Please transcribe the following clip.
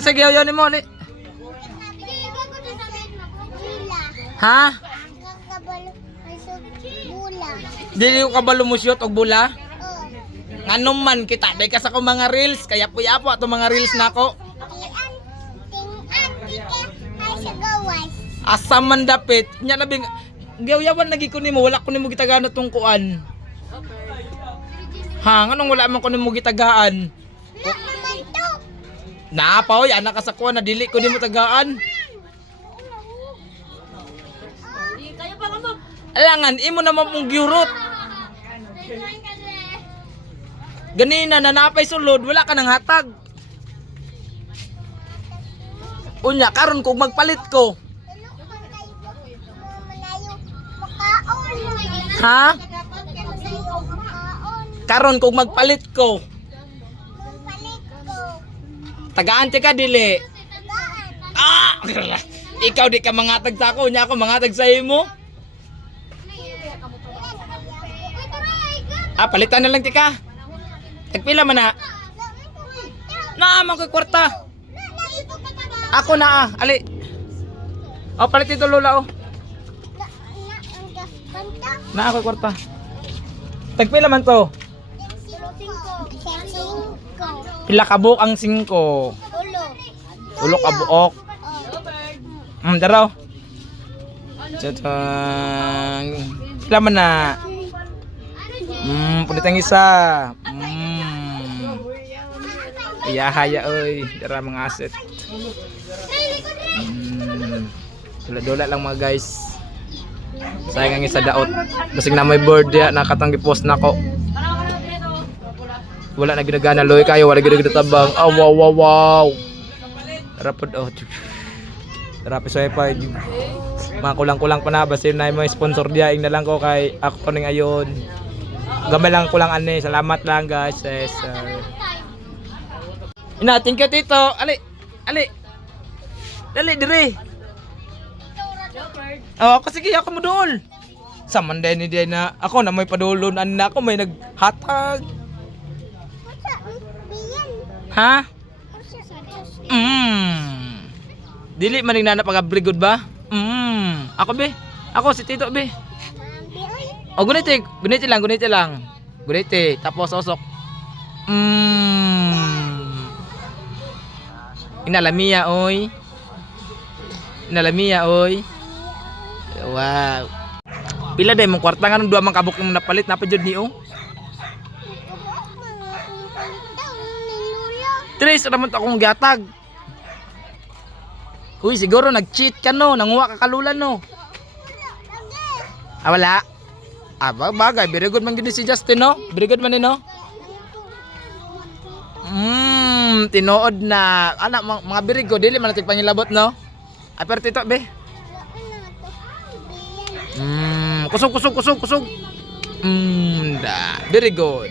sige yun mo ali. Ha? Dili ko kabalo mo shoot og bula? Nganong man kita day ka sa ko mga reels kaya puya-po ato mga reels nako. Asa man dapit nya nabing gawyawan lagi ko nimo wala ko nimo gitagaan tong kuan. Ha nganong wala man ko nimo gitagaan? Na pa oy anak ka sa kuan na dili ko nimo tagaan. Alangan imo naman pong gyurot. Ganina nanapay sulod wala ka nang hatag. Unya karon kung magpalit ko. Ha? Karon kung magpalit ko. Tagaan ka dili. Ah! Ikaw di ka mangatag sa ako, nya ako mangatag sa imo. Ah, palitan na lang tika. Tagpila man na. Naaman ko'y kwarta. Ako na ali. O, palit ito lola o. Na ako'y kwarta. Tagpila man to. Pila kabuk ang 5. Ulo kabuok. Daraw. Tatang. Pila man na. Palitan isa. Haya oy, dara mga asset. Dula-dula lang mga guys. Sayang ang isa daot. Basig na may board ya nakatanggi post nako. Wala na ginagana loy kayo, wala ginatabang. Oh, wow. Rapod oh. Rapi sa pa. Mga kulang-kulang pa na basin na may sponsor dia ing na lang ko kay ako ning ayon. Gamay lang kulang ani. Salamat lang guys. Yes, sir. Inatin ka tito. Ali. Dali dire. Oh, ako sige ako mo dool. Sa manday ni dia na ako na may padulon ani na ako may naghatag. Ha? Dili man ning nana pag-abri good ba? Ako be. Ako si tito be. Oh, gunite lang. Gunite tapos sosok. Inalamia oy. Wow. Pila day mong kwarta nga nung duha mang kabuk yung napalit na pa jud ni oh. Tres raman to akong gatag. Uy, siguro nag-cheat ka no, nanguha ka kalulan no. Ah, wala. Ah, bagay, very good man gini si Justin no. Very good man ni no. Tinuod na anak mga birigo dili man natin pangilabot no. Aper tito be. Kusog. Very good.